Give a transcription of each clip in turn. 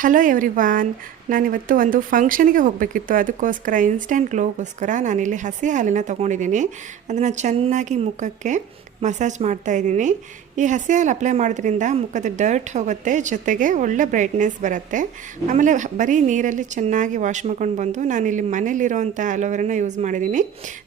Hello everyone, ನಾನಿವತ್ತು ಒಂದು ಫಂಕ್ಷನ್ಗೆ ಹೋಗಬೇಕಿತ್ತು. ಅದಕ್ಕೋಸ್ಕರ ಇನ್ಸ್ಟೆಂಟ್ ಗ್ಲೋಗೋಸ್ಕರ ನಾನಿಲ್ಲಿ ಹಸಿ ಹಾಲನ್ನು ತೊಗೊಂಡಿದ್ದೀನಿ. ಅದನ್ನು ಚೆನ್ನಾಗಿ ಮುಖಕ್ಕೆ ಮಸಾಜ್ ಮಾಡ್ತಾಯಿದ್ದೀನಿ. ಈ ಹಸಿ ಹಾಲು ಅಪ್ಲೈ ಮಾಡೋದ್ರಿಂದ ಮುಖದ ಡರ್ಟ್ ಹೋಗುತ್ತೆ, ಜೊತೆಗೆ ಒಳ್ಳೆ ಬ್ರೈಟ್ನೆಸ್ ಬರುತ್ತೆ. ಆಮೇಲೆ ಬರೀ ನೀರಲ್ಲಿ ಚೆನ್ನಾಗಿ ವಾಶ್ ಮಾಡ್ಕೊಂಡು ಬಂದು ನಾನಿಲ್ಲಿ ಮನೇಲಿರೋವಂಥ ಅಲೋವೆರಾನ ಯೂಸ್ ಮಾಡಿದ್ದೀನಿ.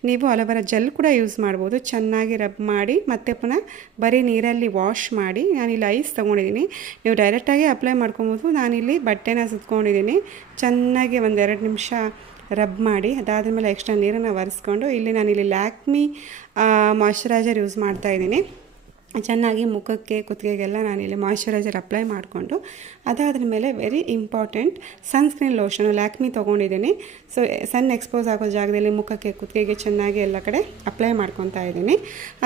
ನೀವು ಅಲೋವೆರಾ ಜೆಲ್ ಕೂಡ ಯೂಸ್ ಮಾಡ್ಬೋದು. ಚೆನ್ನಾಗಿ ರಬ್ ಮಾಡಿ ಮತ್ತೆ ಪುನಃ ಬರೀ ನೀರಲ್ಲಿ ವಾಶ್ ಮಾಡಿ ನಾನಿಲ್ಲಿ ಐಸ್ ತೊಗೊಂಡಿದ್ದೀನಿ. ನೀವು ಡೈರೆಕ್ಟಾಗಿ ಅಪ್ಲೈ ಮಾಡ್ಕೊಬೋದು. ನಾನಿಲ್ಲಿ ಬಟ್ಟೆನ ಸುತ್ಕೊಂಡಿದ್ದೀನಿ. ಚೆನ್ನಾಗಿ ಒಂದು 2 ನಿಮಿಷ ರಬ್ ಮಾಡಿ ಅದಾದ ಮೇಲೆ ಎಕ್ಸ್ಟ್ರಾ ನೀರನ್ನು ಒರೆಸ್ಕೊಂಡು ಇಲ್ಲಿ ನಾನಿಲ್ಲಿ ಲ್ಯಾಕ್ಮಿ ಮಾಯ್ಶ್ಚರೈಸರ್ ಯೂಸ್ ಮಾಡ್ತಾಯಿದ್ದೀನಿ. ಚೆನ್ನಾಗಿ ಮುಖಕ್ಕೆ ಕುತ್ತಿಗೆಗೆಲ್ಲ ನಾನಿಲ್ಲಿ ಮಾಯ್ಶ್ಚರೈಸರ್ ಅಪ್ಲೈ ಮಾಡಿಕೊಂಡು ಅದಾದ್ರ ಮೇಲೆ ವೆರಿ ಇಂಪಾರ್ಟೆಂಟ್ ಸನ್ಸ್ಕ್ರೀನ್ ಲೋಷನು ಲ್ಯಾಕ್ಮಿ ತೊಗೊಂಡಿದ್ದೀನಿ. ಸೊ ಸನ್ ಎಕ್ಸ್ಪೋಸ್ ಆಗೋ ಜಾಗದಲ್ಲಿ ಮುಖಕ್ಕೆ ಕುತ್ತಿಗೆಗೆ ಚೆನ್ನಾಗಿ ಎಲ್ಲ ಕಡೆ ಅಪ್ಲೈ ಮಾಡ್ಕೊತಾ ಇದ್ದೀನಿ.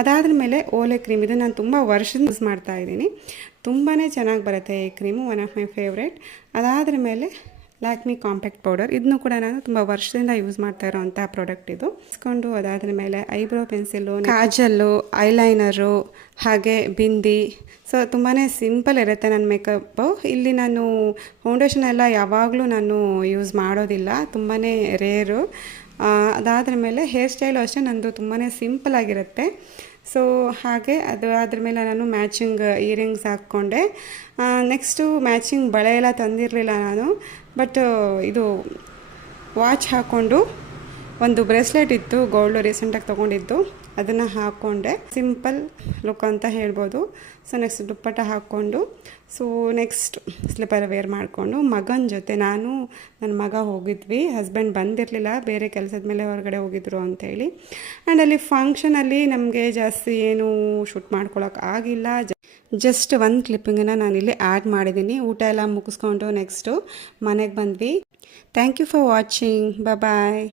ಅದಾದ್ರ ಮೇಲೆ ಓಲೆ ಕ್ರೀಮ್, ಇದು ನಾನು ತುಂಬ ವರ್ಷದ ಯೂಸ್ ಮಾಡ್ತಾಯಿದ್ದೀನಿ. ತುಂಬಾ ಚೆನ್ನಾಗಿ ಬರುತ್ತೆ ಈ cream, one of my favourite. ಅದಾದ್ರ ಮೇಲೆ ಲ್ಯಾಕ್ಮಿ ಕಾಂಪ್ಯಾಕ್ಟ್ ಪೌಡರ್, ಇದನ್ನು ಕೂಡ ನಾನು ತುಂಬ ವರ್ಷದಿಂದ ಯೂಸ್ ಮಾಡ್ತಾ ಇರೋವಂಥ ಪ್ರಾಡಕ್ಟ್ ಇದು. ಇಸ್ಕೊಂಡು ಅದಾದ ಮೇಲೆ ಐಬ್ರೋ ಪೆನ್ಸಿಲು, ಕಾಜಲ್ಲು, ಐಲೈನರು, ಹಾಗೆ ಬಿಂದಿ. ಸೊ ತುಂಬಾ ಸಿಂಪಲ್ ಇರುತ್ತೆ ನನ್ನ ಮೇಕಪ್ಪು. ಇಲ್ಲಿ ನಾನು ಫೌಂಡೇಶನ್ ಎಲ್ಲ ಯಾವಾಗಲೂ ನಾನು ಯೂಸ್ ಮಾಡೋದಿಲ್ಲ, ತುಂಬಾ ರೇರು. ಅದಾದ್ರ ಮೇಲೆ ಹೇರ್ ಸ್ಟೈಲು ಅಷ್ಟೇ ನಂದು ತುಂಬಾ ಸಿಂಪಲಾಗಿರುತ್ತೆ. ಸೊ ಹಾಗೆ ಅದು ಅದ್ರ ಮೇಲೆ ನಾನು ಮ್ಯಾಚಿಂಗ್ ಇಯರಿಂಗ್ಸ್ ಹಾಕ್ಕೊಂಡೆ. ನೆಕ್ಸ್ಟು ಮ್ಯಾಚಿಂಗ್ ಬಳೆ ಎಲ್ಲ ತಂದಿರಲಿಲ್ಲ ನಾನು, ಬಟ್ ಇದು ವಾಚ್ ಹಾಕ್ಕೊಂಡು ಒಂದು ಬ್ರೇಸ್ಲೆಟ್ ಇತ್ತು ಗೋಲ್ಡು ರೀಸೆಂಟಾಗಿ ತೊಗೊಂಡಿದ್ದು, ಅದನ್ನು ಹಾಕ್ಕೊಂಡೆ. ಸಿಂಪಲ್ ಲುಕ್ ಅಂತ ಹೇಳ್ಬೋದು. ಸೊ ನೆಕ್ಸ್ಟ್ ದುಪ್ಪಟ್ಟ ಹಾಕ್ಕೊಂಡು, ಸೊ ನೆಕ್ಸ್ಟ್ ಸ್ಲಿಪ್ಪರ್ ವೇರ್ ಮಾಡಿಕೊಂಡು ಮಗನ ಜೊತೆ ನಾನು ನನ್ನ ಮಗ ಹೋಗಿದ್ವಿ. ಹಸ್ಬೆಂಡ್ ಬಂದಿರಲಿಲ್ಲ, ಬೇರೆ ಕೆಲಸದ ಮೇಲೆ ಹೊರಗಡೆ ಹೋಗಿದ್ರು ಅಂಥೇಳಿ. ಆ್ಯಂಡ್ ಅಲ್ಲಿ ಫಂಕ್ಷನಲ್ಲಿ ನಮಗೆ ಜಾಸ್ತಿ ಏನು ಶೂಟ್ ಮಾಡ್ಕೊಳಕ್ಕೆ ಆಗಿಲ್ಲ. ಜಸ್ಟ್ ಒಂದು ಕ್ಲಿಪ್ಪಿಂಗನ್ನು ನಾನಿಲ್ಲಿ ಆ್ಯಡ್ ಮಾಡಿದ್ದೀನಿ. ಊಟ ಎಲ್ಲ ಮುಗಿಸ್ಕೊಂಡು ನೆಕ್ಸ್ಟು ಮನೆಗೆ ಬಂದ್ವಿ. Thank you for watching. Bye.